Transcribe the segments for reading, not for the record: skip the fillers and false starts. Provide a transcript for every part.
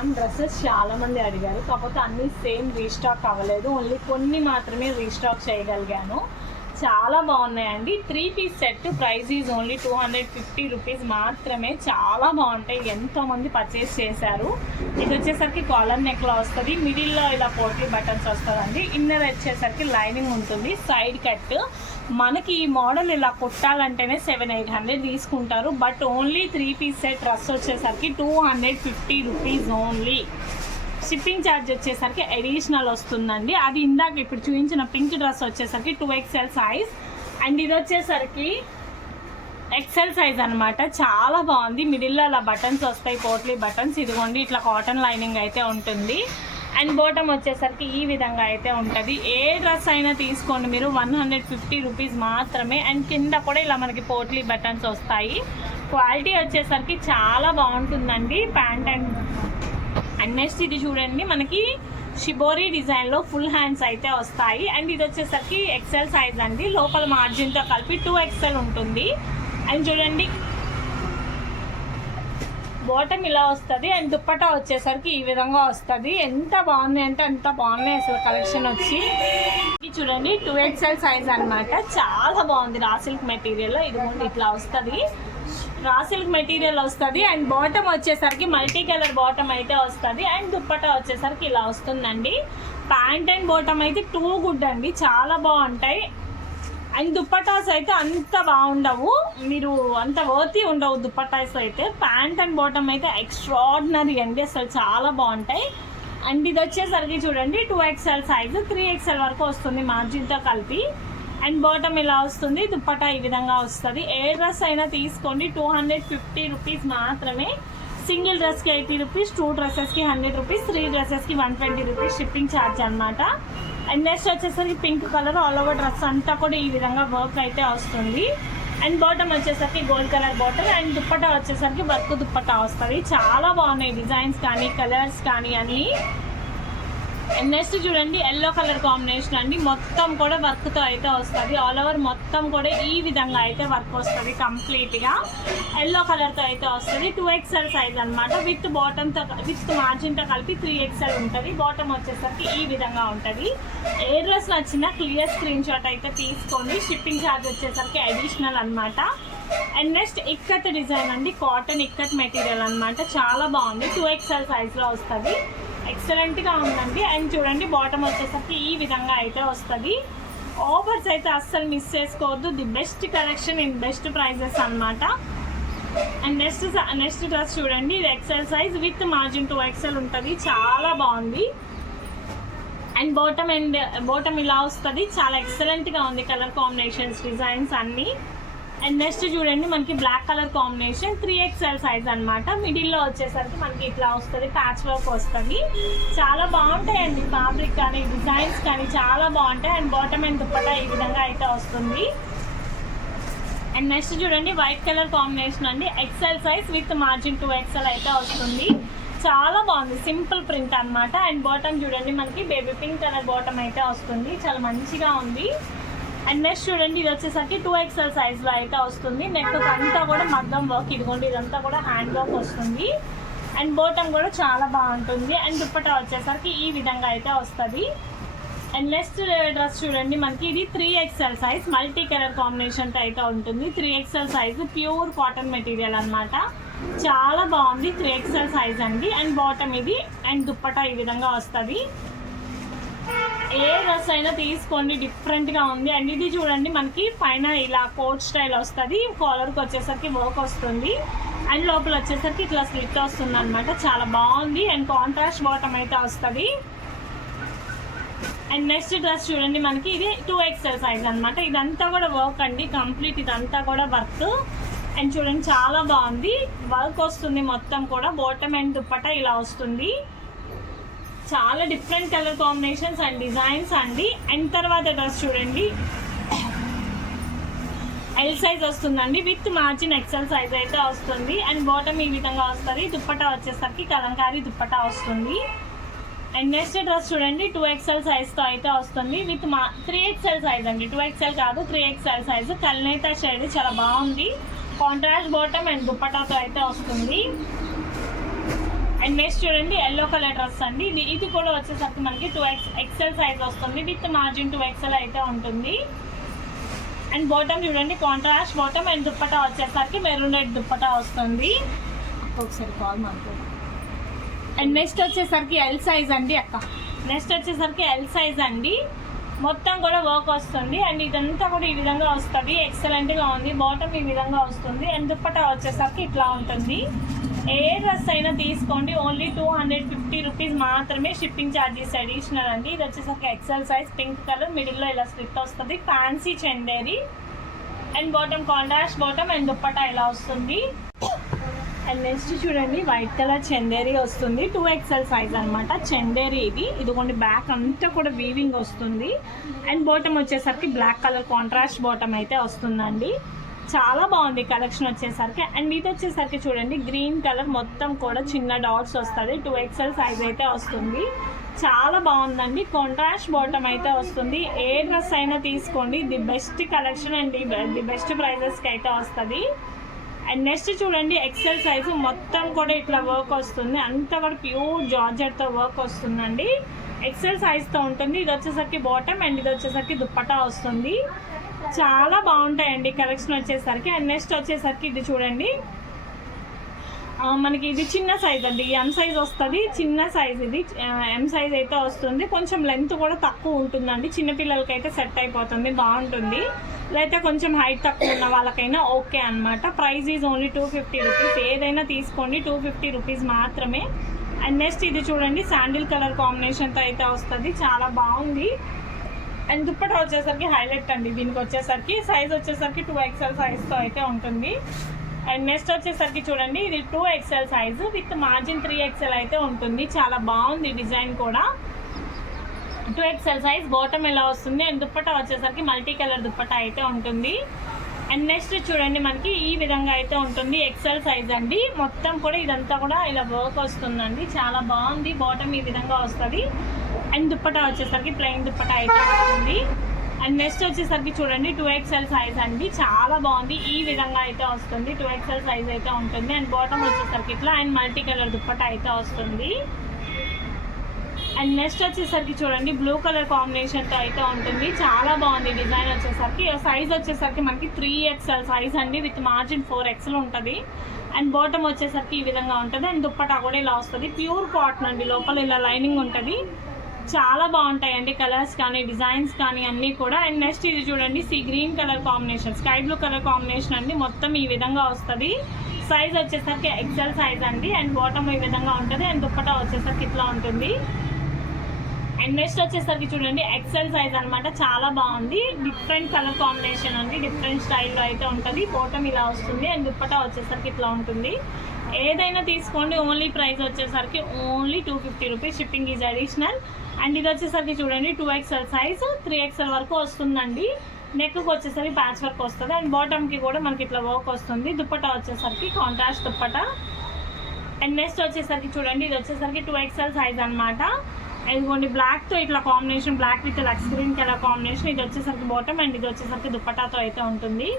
Ma'am dresses చాలా మంది అడిగారు, కాకపోతే అన్నీ సేమ్ రీస్టాక్ అవ్వలేదు, ఓన్లీ కొన్ని మాత్రమే రీస్టాక్ చేయగలిగాను. చాలా బాగున్నాయండి. 3 piece set, price is only 250 rupees మాత్రమే. చాలా బాగుంటాయి, ఎంతోమంది పర్చేస్ చేశారు. ఇది వచ్చేసరికి కాలర్ నెక్లో వస్తుంది, మిడిల్లో ఇలా పోటీ బటన్స్ వస్తుందండి. ఇన్నర్ వచ్చేసరికి లైనింగ్ ఉంటుంది, సైడ్ కట్. మనకి ఈ మోడల్ ఇలా కుట్టాలంటేనే 700-800 తీసుకుంటారు, but only 3 piece set dress వచ్చేసరికి 250 రూపీస్ ఓన్లీ. షిప్పింగ్ ఛార్జ్ వచ్చేసరికి అడిషనల్ వస్తుందండి. అది ఇందాక ఇప్పుడు చూపించిన పింక్ డ్రెస్ వచ్చేసరికి 2XL సైజ్, అండ్ ఇది వచ్చేసరికి XL సైజ్ అనమాట. చాలా బాగుంది, మిడిల్లో అలా బటన్స్ వస్తాయి, పోట్లీ బటన్స్. ఇదిగోండి ఇట్లా కాటన్ లైనింగ్ అయితే ఉంటుంది, అండ్ బాటమ్ వచ్చేసరికి ఈ విధంగా అయితే ఉంటుంది. ఏ డ్రెస్ అయినా తీసుకోండి మీరు, 150 రూపీస్ మాత్రమే. అండ్ కింద కూడా ఇలా మనకి పోట్లీ బటన్స్ వస్తాయి. క్వాలిటీ వచ్చేసరికి చాలా బాగుంటుందండి. ప్యాంట్ అండ్ నెక్స్ట్ ఇది చూడండి, మనకి షిబోరీ డిజైన్లో ఫుల్ హ్యాండ్స్ అయితే వస్తాయి. అండ్ ఇది వచ్చేసరికి XL సైజ్ అండి, లోపల మార్జిన్తో కలిపి 2XL ఉంటుంది. అండ్ చూడండి బాటమ్ ఇలా వస్తుంది, అండ్ దుప్పటా వచ్చేసరికి ఈ విధంగా వస్తుంది. ఎంత బాగున్నాయి అంటే అంత బాగున్నాయి అసలు కలెక్షన్ వచ్చి. ఇది చూడండి 2XL సైజ్ అనమాట, చాలా బాగుంది. రా సిల్క్ మెటీరియల్లో ఇదిగోండి ఇట్లా వస్తుంది, రా సిల్క్ మెటీరియల్ వస్తుంది. అండ్ బాటమ్ వచ్చేసరికి మల్టీ కలర్ బాటమ్ అయితే వస్తుంది, అండ్ దుప్పటా వచ్చేసరికి ఇలా వస్తుందండి. ప్యాంట్ అండ్ బాటమ్ అయితే టూ గుడ్ అండి, చాలా బాగుంటాయి. అండ్ దుప్పటాస్ అయితే అంత బాగుండవు, మీరు అంత వర్తీ ఉండవు దుప్పటాస్ అయితే. ప్యాంట్ అండ్ బాటమ్ అయితే ఎక్స్ట్రాడినరీ అండి, అసలు చాలా బాగుంటాయి. అండ్ ఇది వచ్చేసరికి చూడండి 2XL సైజు, 3XL వరకు వస్తుంది మార్జిన్తో కలిపి. అండ్ బాటమ్ ఇలా వస్తుంది, దుప్పటా ఈ విధంగా వస్తుంది. ఏ డ్రెస్ అయినా తీసుకోండి, 250 రూపీస్ మాత్రమే. సింగిల్ డ్రెస్కి 80 రూపీస్, 2 డ్రెస్సెస్కి 100 రూపీస్, 3 డ్రెస్సెస్కి 120 రూపీస్ షిప్పింగ్ ఛార్జ్ అనమాట. అండ్ నెక్స్ట్ వచ్చేసరికి pink colour all over dress అంతా కూడా ఈ విధంగా వర్క్ అయితే వస్తుంది. అండ్ బాటమ్ వచ్చేసరికి gold colour bottom, and dupatta వచ్చేసరికి వర్క్ దుప్పటా వస్తుంది. చాలా బాగున్నాయి డిజైన్స్ కానీ కలర్స్ కానీ అన్నీ. అండ్ నెక్స్ట్ చూడండి ఎల్లో కలర్ కాంబినేషన్ అండి, మొత్తం కూడా వర్క్తో అయితే వస్తుంది. ఆల్ ఓవర్ మొత్తం కూడా ఈ విధంగా అయితే వర్క్ వస్తుంది, కంప్లీట్గా ఎల్లో కలర్తో అయితే వస్తుంది. 2XL సైజ్ అనమాట, విత్ బాటమ్తో విత్ మార్జిన్తో కలిపి 3XL ఉంటుంది. బాటమ్ వచ్చేసరికి ఈ విధంగా ఉంటుంది. ఏ డ్రెస్ నచ్చినా క్లియర్ స్క్రీన్ షాట్ అయితే తీసుకోండి. షిప్పింగ్ ఛార్జ్ వచ్చేసరికి అడిషనల్ అనమాట. అండ్ నెక్స్ట్ ఇక్కత్ డిజైన్ అండి, కాటన్ ఇక్కత్ మెటీరియల్ అనమాట, చాలా బాగుంది. 2XL సైజ్లో వస్తుంది, ఎక్సలెంట్గా ఉందండి. అండ్ చూడండి బాటమ్ వచ్చేసరికి ఈ విధంగా అయితే వస్తుంది. ఆఫర్స్ అయితే అస్సలు మిస్ చేసుకోవద్దు, the best collection in best prices అనమాట. అండ్ నెక్స్ట్ డ్రెస్ చూడండి, ఇది XL size with margin 2XL ఉంటుంది, చాలా బాగుంది. అండ్ బాటమ్ ఇలా వస్తుంది, చాలా ఎక్సలెంట్గా ఉంది. కలర్ కాంబినేషన్స్ డిజైన్స్ అన్నీ. అండ్ నెక్స్ట్ చూడండి మనకి black colour combination, 3XL size అనమాట. మిడిల్లో వచ్చేసరికి మనకి ఇట్లా వస్తుంది, ప్యాచ్ వర్క్ వస్తుంది. చాలా బాగుంటాయండి, ఫ్యాబ్రిక్ కానీ డిజైన్స్ కానీ చాలా బాగుంటాయి. అండ్ బాటమ్ అండ్ దుప్పటా ఈ విధంగా అయితే వస్తుంది. అండ్ నెక్స్ట్ చూడండి వైట్ కలర్ కాంబినేషన్ అండి, XL size with margin 2XL అయితే వస్తుంది. చాలా బాగుంది, సింపుల్ ప్రింట్ అనమాట. అండ్ బాటమ్ చూడండి మనకి బేబీ పింక్ కలర్ బాటమ్ అయితే వస్తుంది, చాలా మంచిగా ఉంది. అండ్ నెక్స్ట్ చూడండి ఇది వచ్చేసరికి 2XL సైజ్లో అయితే వస్తుంది. నెక్ అంతా కూడా మగ్గం వర్క్, ఇదిగోండి ఇదంతా కూడా హ్యాండ్ వర్క్ వస్తుంది. అండ్ బాటమ్ కూడా చాలా బాగుంటుంది. అండ్ దుప్పటా వచ్చేసరికి ఈ విధంగా అయితే వస్తుంది. అండ్ నెక్స్ట్ డ్రెస్ చూడండి మనకి ఇది 3XL సైజ్, మల్టీ కలర్ కాంబినేషన్తో అయితే ఉంటుంది. 3XL size pure cotton material అనమాట, చాలా బాగుంది. 3XL సైజ్ అండి. అండ్ బాటమ్ ఇది, అండ్ దుప్పటా ఈ విధంగా వస్తుంది. ఏ డ్రెస్ అయినా తీసుకోండి, డిఫరెంట్గా ఉంది. అండ్ ఇది చూడండి మనకి పైన ఇలా కోట్ స్టైల్ వస్తుంది, కాలర్కి వచ్చేసరికి వర్క్ వస్తుంది. అండ్ లోపల వచ్చేసరికి ఇట్లా స్లిట్ వస్తుంది అనమాట, చాలా బాగుంది. అండ్ కాంట్రాస్ట్ బాటమ్ అయితే వస్తుంది. అండ్ నెక్స్ట్ డ్రెస్ చూడండి మనకి ఇది 2XL సైజ్ అనమాట. ఇదంతా కూడా వర్క్ అండి, కంప్లీట్ ఇదంతా కూడా వర్క్. అండ్ చూడండి చాలా బాగుంది, వర్క్ వస్తుంది మొత్తం కూడా. బాటమ్ అండ్ దుప్పటా ఇలా వస్తుంది, చాలా different colour combinations and designs అండి. అండ్ తర్వాత డ్రెస్ చూడండి L సైజ్ వస్తుందండి, విత్ మార్జిన్ XL సైజ్ అయితే వస్తుంది. అండ్ బాటమ్ ఈ విధంగా వస్తుంది, దుప్పటా వచ్చేసరికి కలంకారీ దుప్పటా వస్తుంది. అండ్ నెక్స్ట్ డ్రెస్ చూడండి 2XL సైజ్తో అయితే వస్తుంది, విత్ 3XL సైజ్ అండి, 2XL కాదు 3XL సైజు. కల్నేత షేడ్ చాలా బాగుంది, కాంట్రాస్ట్ బాటమ్ అండ్ దుప్పటాతో అయితే వస్తుంది. అండ్ నెక్స్ట్ చూడండి ఎల్లో కలర్ డ్రెస్ అండి. ఇది కూడా వచ్చేసరికి మనకి 2XL సైజ్ వస్తుంది విత్ మార్జిన్ 2XL అయితే ఉంటుంది. అండ్ బాటమ్ చూడండి కాంట్రాస్ట్ బాటమ్ అండ్ దుప్పటా వచ్చేసరికి మెరూన్ రెడ్ దుప్పటా వస్తుంది. ఒకసారి కాల్ మాకు. అండ్ నెక్స్ట్ వచ్చేసరికి ఎల్ సైజ్ అండి అక్క. నెక్స్ట్ వచ్చేసరికి ఎల్ సైజ్ అండి. మొత్తం కూడా వర్క్ వస్తుంది అండ్ ఇదంతా కూడా ఈ విధంగా వస్తుంది. ఎక్సలెంట్గా ఉంది. బాటమ్ ఈ విధంగా వస్తుంది అండ్ దుప్పటా వచ్చేసరికి ఇట్లా ఉంటుంది. ఏ డ్రెస్ అయినా తీసుకోండి, ఓన్లీ 250 రూపీస్ మాత్రమే. షిప్పింగ్ ఛార్జెస్ అడిషనల్ అండి. ఇది వచ్చేసరికి ఎక్సెల్ సైజ్ పింక్ కలర్, మిడిల్లో ఇలా స్లిట్ వస్తుంది. Fancy Chanderi and bottom contrast bottom and dupatta ఇలా వస్తుంది. అండ్ నెక్స్ట్ చూడండి వైట్ కలర్ చందేరి వస్తుంది. 2XL సైజ్ అనమాట చందేరి. ఇదిగోండి బ్యాక్ అంతా కూడా వీవింగ్ వస్తుంది అండ్ బాటమ్ వచ్చేసరికి బ్లాక్ కలర్ కాంట్రాస్ట్ బాటమ్ అయితే వస్తుందండి. చాలా బాగుంది కలెక్షన్ వచ్చేసరికి. అండ్ ఇది వచ్చేసరికి చూడండి గ్రీన్ కలర్ మొత్తం కూడా చిన్న డాట్స్ వస్తుంది. 2XL సైజ్ అయితే వస్తుంది. చాలా బాగుందండి. కాంట్రాస్ట్ బాటమ్ అయితే వస్తుంది. ఏ డ్రెస్ అయినా తీసుకోండి, the best collection and the best ప్రైజెస్కి అయితే వస్తుంది. అండ్ నెక్స్ట్ చూడండి ఎక్సెల్ సైజు మొత్తం కూడా ఇట్లా వర్క్ వస్తుంది. అంతా కూడా ప్యూర్ జార్జెట్తో వర్క్ వస్తుందండి. ఎక్సెల్ సైజ్తో ఉంటుంది. ఇది వచ్చేసరికి బాటమ్ అండ్ ఇది వచ్చేసరికి దుప్పటా వస్తుంది. చాలా బాగుంటాయండి కలెక్షన్ వచ్చేసరికి. అండ్ నెక్స్ట్ వచ్చేసరికి ఇది చూడండి మనకి ఇది చిన్న సైజ్ అండి. ఎం సైజ్ వస్తుంది. చిన్న సైజ్ ఇది ఎం సైజ్ అయితే వస్తుంది. కొంచెం లెంత్ కూడా తక్కువ ఉంటుందండి. చిన్నపిల్లలకి అయితే సెట్ అయిపోతుంది, బాగుంటుంది. లేకపోతే కొంచెం హైట్ తక్కువ ఉన్న వాళ్ళకైనా ఓకే అనమాట. Price is only 250 rupees. ఏదైనా తీసుకోండి 250 రూపీస్ మాత్రమే. అండ్ నెక్స్ట్ ఇది చూడండి శాండిల్ కలర్ కాంబినేషన్తో అయితే వస్తుంది. చాలా బాగుంది. అండ్ దుప్పటా వచ్చేసరికి హైలైట్ అండి. దీనికి వచ్చేసరికి సైజ్ వచ్చేసరికి 2XL సైజ్తో అయితే ఉంటుంది. అండ్ నెక్స్ట్ వచ్చేసరికి చూడండి ఇది 2XL size with margin 3XL అయితే ఉంటుంది. చాలా బాగుంది డిజైన్ కూడా. 2XL సైజ్ బాటమ్ ఎలా వస్తుంది అండ్ దుప్పటా వచ్చేసరికి మల్టీ కలర్ దుప్పటా అయితే ఉంటుంది. అండ్ నెక్స్ట్ చూడండి మనకి ఈ విధంగా అయితే ఉంటుంది. ఎక్సెల్ సైజ్ అండి. మొత్తం కూడా ఇదంతా కూడా ఇలా వర్క్ వస్తుందండి. చాలా బాగుంది. బాటమ్ ఈ విధంగా వస్తుంది అండ్ దుప్పటా వచ్చేసరికి ప్లెయిన్ దుప్పటా అయితే వస్తుంది. అండ్ నెక్స్ట్ వచ్చేసరికి చూడండి 2XL సైజ్ అండి. చాలా బాగుంది. ఈ విధంగా అయితే వస్తుంది. 2XL సైజ్ అయితే ఉంటుంది. అండ్ బాటమ్ వచ్చేసరికి ఇట్లా అండ్ మల్టీ కలర్ దుప్పటా అయితే వస్తుంది. అండ్ నెక్స్ట్ వచ్చేసరికి చూడండి బ్లూ కలర్ కాంబినేషన్తో అయితే ఉంటుంది. చాలా బాగుంది డిజైన్ వచ్చేసరికి. సైజ్ వచ్చేసరికి మనకి 3XL సైజ్ అండి విత్ మార్జిన్ 4XL ఉంటుంది. అండ్ బాటమ్ వచ్చేసరికి ఈ విధంగా ఉంటుంది అండ్ దుప్పటా కూడా ఇలా వస్తుంది. ప్యూర్ కాటన్ అండి. లోపల ఇలా లైనింగ్ ఉంటుంది. చాలా బాగుంటాయండి కలర్స్ కానీ డిజైన్స్ కానీ అన్నీ కూడా. అండ్ నెక్స్ట్ ఇది చూడండి sea green colour combination, sky blue colour combination అండి. మొత్తం ఈ విధంగా వస్తుంది. సైజ్ వచ్చేసరికి ఎక్సెల్ సైజ్ అండి. అండ్ బాటమ్ ఈ విధంగా ఉంటుంది అండ్ దుప్పటా వచ్చేసరికి ఇట్లా ఉంటుంది. అండ్ నెక్స్ట్ వచ్చేసరికి చూడండి ఎక్సెల్ సైజ్ అనమాట. చాలా బాగుంది. డిఫరెంట్ కలర్ కాంబినేషన్ అండి. డిఫరెంట్ స్టైల్లో అయితే ఉంటుంది. బాటమ్ ఇలా వస్తుంది అండ్ దుప్పటా వచ్చేసరికి ఇట్లా ఉంటుంది. ఏదైనా తీసుకోండి. ఓన్లీ ప్రైస్ వచ్చేసరికి only 250 rupees. Shipping is additional. And ఇది వచ్చేసరికి చూడండి 2XL సైజ్ 3XL వరకు వస్తుందండి. నెక్కి వచ్చేసరికి ప్యాచ్ వర్క్ వస్తుంది అండ్ బాటమ్కి కూడా మనకి ఇట్లా వర్క్ వస్తుంది. దుప్పటా వచ్చేసరికి కాంట్రాస్ట్ దుప్పటా. అండ్ నెక్స్ట్ వచ్చేసరికి చూడండి ఇది వచ్చేసరికి 2XL సైజ్ అనమాట. ఇదిగోండి బ్లాక్తో ఇట్లా combination, black with lux green colour combination. ఇది వచ్చేసరికి బాటమ్ అండ్ ఇది వచ్చేసరికి దుప్పటాతో అయితే ఉంటుంది.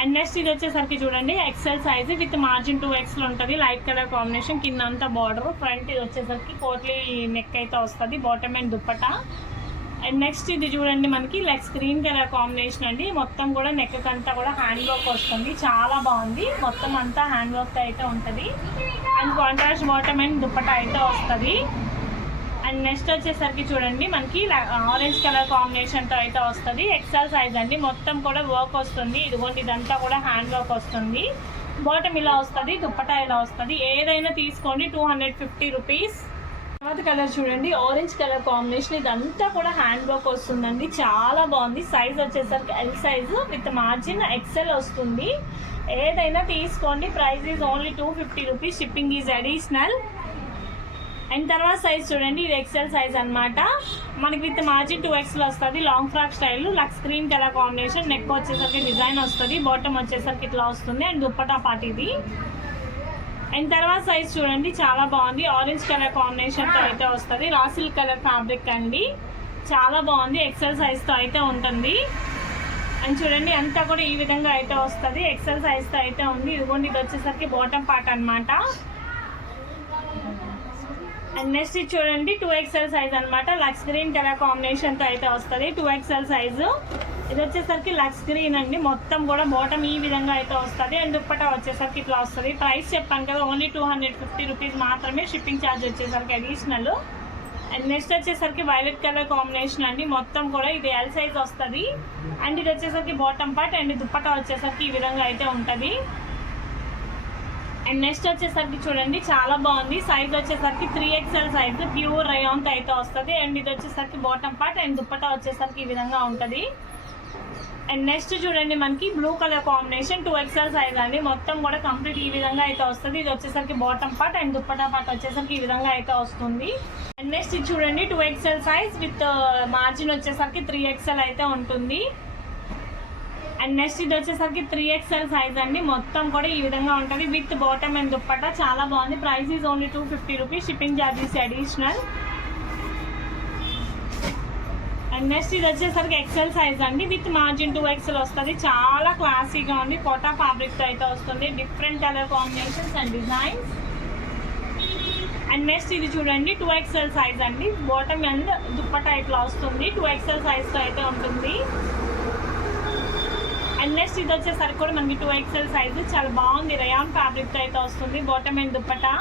అండ్ నెక్స్ట్ ఇది వచ్చేసరికి చూడండి XL size with margin 2XL ఉంటుంది. Light colour combination. కింద అంతా బార్డర్. ఫ్రంట్ ఇది వచ్చేసరికి కోట్లీ నెక్ అయితే వస్తుంది. Bottom and dupatta. And next ఇది చూడండి మనకి లక్స్ గ్రీన్ కలర్ కాంబినేషన్ అండి. మొత్తం కూడా నెక్ అంతా కూడా హ్యాండ్ వర్క్ వస్తుంది. చాలా బాగుంది. మొత్తం అంతా హ్యాండ్ వర్క్ అయితే ఉంటుంది and contrast bottom and dupatta అయితే వస్తుంది. అండ్ నెక్స్ట్ వచ్చేసరికి చూడండి మనకి ఆరెంజ్ కలర్ కాంబినేషన్తో అయితే వస్తుంది. ఎక్సెల్ సైజ్ అండి. మొత్తం కూడా వర్క్ వస్తుంది. ఇదిగోండి ఇదంతా కూడా హ్యాండ్ వర్క్ వస్తుంది. బాటమ్ ఇలా వస్తుంది, దుప్పటా ఇలా వస్తుంది. ఏదైనా తీసుకోండి 250 రూపీస్. తర్వాత కలర్ చూడండి ఆరెంజ్ కలర్ కాంబినేషన్. ఇదంతా కూడా హ్యాండ్ వర్క్ వస్తుందండి. చాలా బాగుంది. సైజ్ వచ్చేసరికి L size with margin XL వస్తుంది. ఏదైనా తీసుకోండి. Price is only 250 rupees. Shipping is additional. And తర్వాత సైజ్ చూడండి ఇది ఎక్సెల్ సైజ్ అనమాట. మనకి విత్ మార్జిన్ 2XL వస్తుంది. Long frock style lux green colour combination. Neck వచ్చేసరికి డిజైన్ వస్తుంది. బాటమ్ వచ్చేసరికి ఇట్లా వస్తుంది అండ్ దుప్పటా పార్ట్ ఇది. అండ్ తర్వాత సైజ్ చూడండి చాలా బాగుంది. ఆరెంజ్ కలర్ కాంబినేషన్తో అయితే వస్తుంది. రా సిల్క్ కలర్ ఫ్యాబ్రిక్ అండి. చాలా బాగుంది. ఎక్సెల్ సైజ్తో అయితే ఉంటుంది. అండ్ చూడండి అంతా కూడా ఈ విధంగా అయితే వస్తుంది. ఎక్సెల్ సైజ్తో అయితే ఉంది. ఇదిగోండి ఇది వచ్చేసరికి బాటమ్ పార్ట్ అనమాట. అండ్ నెక్స్ట్ ఇది చూడండి 2XL సైజ్ అనమాట. లక్స్ గ్రీన్ కలర్ కాంబినేషన్తో అయితే వస్తుంది 2XL సైజు. ఇది వచ్చేసరికి లక్స్ గ్రీన్ అండి. మొత్తం కూడా బాటమ్ ఈ విధంగా అయితే వస్తుంది. అండ్ దుప్పటా వచ్చేసరికి ఇట్లా వస్తుంది. ప్రైస్ చెప్పాను కదా, ఓన్లీ 250 రూపీస్ మాత్రమే. షిప్పింగ్ ఛార్జ్ వచ్చేసరికి అడిషనల్. అండ్ నెక్స్ట్ వచ్చేసరికి వైలెట్ కలర్ కాంబినేషన్ అండి. మొత్తం కూడా ఇది ఎల్ సైజ్ వస్తుంది. అండ్ ఇది వచ్చేసరికి బాటమ్ పార్ట్. అండ్ దుప్పటా వచ్చేసరికి ఈ విధంగా అయితే ఉంటుంది. అండ్ నెక్స్ట్ వచ్చేసరికి చూడండి చాలా బాగుంది. సైజ్ వచ్చేసరికి 3XL సైజ్ ప్యూర్ రయాన్తో అయితే వస్తుంది. అండ్ ఇది వచ్చేసరికి బాటమ్ పార్ట్. అండ్ దుప్పటా వచ్చేసరికి ఈ విధంగా ఉంటుంది. అండ్ నెక్స్ట్ చూడండి మనకి blue colour combination 2XL size అండి. మొత్తం కూడా కంప్లీట్ ఈ విధంగా అయితే వస్తుంది. ఇది వచ్చేసరికి bottom part. And dupatta part వచ్చేసరికి ఈ విధంగా అయితే వస్తుంది. అండ్ నెక్స్ట్ ఇది చూడండి 2XL సైజ్ విత్ మార్జిన్ వచ్చేసరికి 3XL అయితే ఉంటుంది. అండ్ నెక్స్ట్ ఇది వచ్చేసరికి 3XL సైజ్ అండి. మొత్తం కూడా ఈ విధంగా ఉంటుంది విత్ బాటమ్ అండ్ దుప్పటా. చాలా బాగుంది. Price is only 250 rupees. Shipping charges additional. And next ఇది వచ్చేసరికి XL సైజ్ అండి విత్ మార్జిన్ 2XL వస్తుంది. చాలా క్లాసీగా ఉంది. కోటా ఫ్యాబ్రిక్తో అయితే వస్తుంది. Different colour combinations and designs. And next ఇది చూడండి 2XL సైజ్ అండి. బాటమ్ అండ్ దుప్పటా ఇట్లా వస్తుంది. 2XL సైజ్తో అయితే ఉంటుంది. అండ్ నెక్స్ట్ ఇది వచ్చేసరికి కూడా మనకి 2XL సైజు. చాలా బాగుంది. రయాన్ ఫ్యాబ్రిక్తో అయితే వస్తుంది. Bottom and dupatta.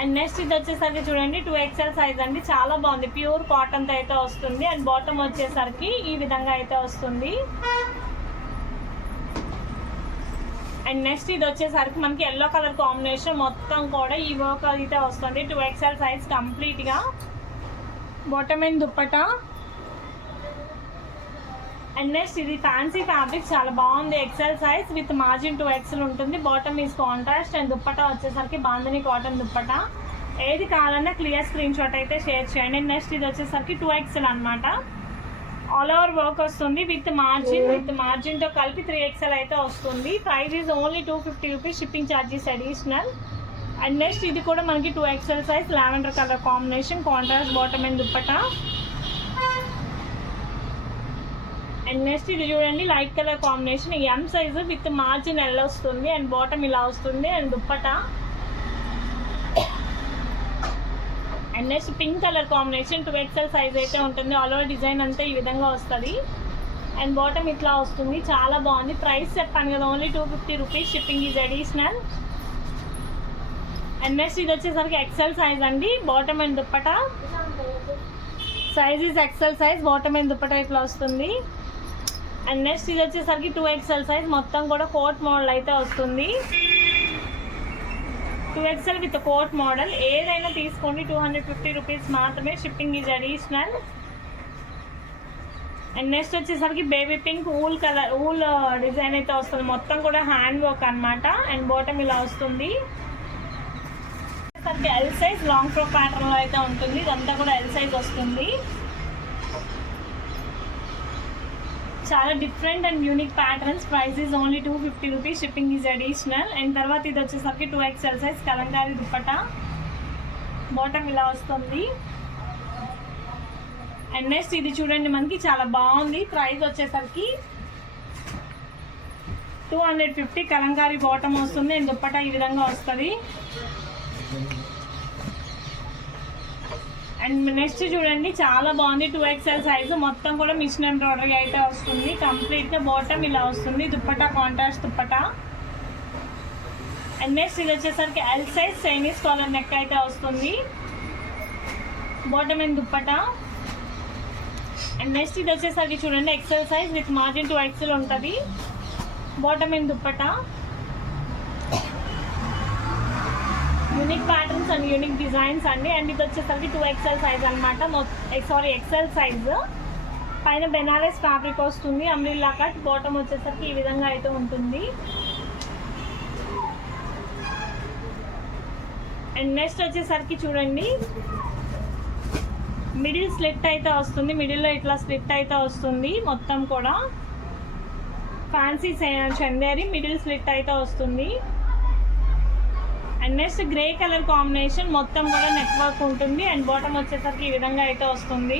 And next ఇది వచ్చేసరికి చూడండి 2XL సైజ్ అండి. చాలా బాగుంది. ప్యూర్ కాటన్తో అయితే వస్తుంది. అండ్ బాటమ్ వచ్చేసరికి ఈ విధంగా అయితే వస్తుంది. అండ్ నెక్స్ట్ ఇది వచ్చేసరికి మనకి ఎల్లో కలర్ కాంబినేషన్. మొత్తం కూడా ఈ వర్క్ అయితే వస్తుంది. 2XL సైజ్ కంప్లీట్గా. Bottom and dupatta. And next ఇది ఫ్యాన్సీ ఫ్యాబ్రిక్. చాలా బాగుంది. XL size with margin 2XL ఉంటుంది. Bottom is contrast. And dupatta వచ్చేసరికి బాందని కాటన్ దుప్పటా. ఏది కావాలన్నా క్లియర్ స్క్రీన్ షాట్ అయితే షేర్ చేయండి. నెక్స్ట్ ఇది వచ్చేసరికి 2XL అనమాట. ఆల్ ఓవర్ వర్క్ వస్తుంది విత్ మార్జిన్తో కలిపి 3XL అయితే వస్తుంది. Price is only 250 rupees. Shipping charges additional. And next ఇది కూడా మనకి 2XL size lavender colour combination. Contrast bottom and dupatta. And next ఇది చూడండి light colour combination. M size with margin L వస్తుంది. అండ్ బాటమ్ ఇలా వస్తుంది. And dupatta. And next pink colour combination 2XL size అయితే ఉంటుంది. ఆల్ ఓవర్ డిజైన్ అంతా ఈ విధంగా వస్తుంది. అండ్ బాటమ్ ఇట్లా వస్తుంది. చాలా బాగుంది. ప్రైస్ చెప్పాను కదా, only 250 rupees. Shipping is additional. And next ఇది వచ్చేసరికి XL సైజ్ అండి. Bottom and dupatta. Size is XL size. Bottom and dupatta ఇట్లా వస్తుంది. అండ్ నెక్స్ట్ ఇది వచ్చేసరికి 2XL సైజ్. మొత్తం కూడా కోట్ మోడల్ అయితే వస్తుంది. 2XL with coat model. ఏదైనా తీసుకోండి 250 రూపీస్ మాత్రమే. Shipping is additional. And next వచ్చేసరికి బేబీ పింక్ ఊల్ డిజైన్ అయితే వస్తుంది. మొత్తం కూడా హ్యాండ్ వర్క్ అనమాట. అండ్ బాటమ్ ఇలా వస్తుంది. ఎల్ సైజ్ లాంగ్ ఫ్రాక్ ప్యాటర్న్లో అయితే ఉంటుంది. ఇదంతా కూడా ఎల్ సైజ్ వస్తుంది. చాలా different and unique patterns. Price is only 250 rupees. Shipping is additional. And తర్వాత ఇది వచ్చేసరికి 2XL size Kalamkari dupatta. Bottom ఇలా వస్తుంది. అండ్ నెక్స్ట్ ఇది చూడండి మనకి చాలా బాగుంది. ప్రైస్ వచ్చేసరికి 250. కలంకారీ బాటమ్ వస్తుంది. అండ్ దుప్పటా ఈ విధంగా వస్తుంది. అండ్ నెక్స్ట్ చూడండి చాలా బాగుంది. 2XL size. మొత్తం కూడా మిషన్ ఎంబ్రాయిడరీ అయితే వస్తుంది. కంప్లీట్గా బాటమ్ ఇలా వస్తుంది. Dupatta contrast dupatta. And next ఇది వచ్చేసరికి L size Chinese collar neck అయితే వస్తుంది. Bottom and dupatta. And next ఇది వచ్చేసరికి చూడండి XL size with margin 2XL ఉంటుంది. Bottom and dupatta. Unique patterns and unique designs అండి. అండ్ ఇది వచ్చేసరికి 2XL సైజ్ అనమాట. XL size. పైన బెనారస్ ఫ్యాబ్రిక్ వస్తుంది. Umbrella cut. బాటమ్ వచ్చేసరికి ఈ విధంగా అయితే ఉంటుంది. అండ్ నెక్స్ట్ వచ్చేసరికి చూడండి మిడిల్ స్లిట్ అయితే వస్తుంది. మిడిల్లో ఇట్లా స్లిట్ అయితే వస్తుంది. మొత్తం కూడా ఫ్యాన్సీ చందేరి మిడిల్ స్లిట్ అయితే వస్తుంది. And next grey colour combination. మొత్తం కూడా నెక్ వర్క్ ఉంటుంది. అండ్ బాటమ్ వచ్చేసరికి ఈ విధంగా అయితే వస్తుంది.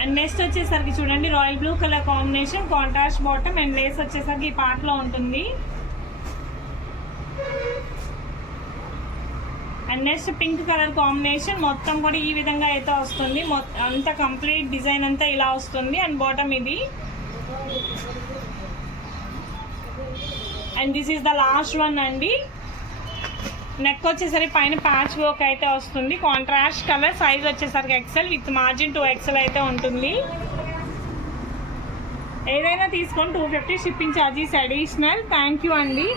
అండ్ నెక్స్ట్ వచ్చేసరికి చూడండి royal blue colour combination, contrast bottom and Lay's వచ్చేసరికి ఈ పార్ట్లో ఉంటుంది. And next pink colour combination, మొత్తం కూడా ఈ విధంగా అయితే వస్తుంది. అంతా కంప్లీట్ డిజైన్ అంతా ఇలా వస్తుంది. అండ్ బాటమ్ ఇది. And this is the last one అండి. నెక్ వచ్చేసరికి పైన ప్యాచ్ వర్క్ అయితే వస్తుంది. కాంట్రాస్ట్ కలర్, సైజ్ వచ్చేసరికి ఎక్సెల్ విత్ మార్జిన్ 2XL అయితే ఉంటుంది. ఏదైనా తీసుకొని 250 shipping charges additional. Thank you అండి.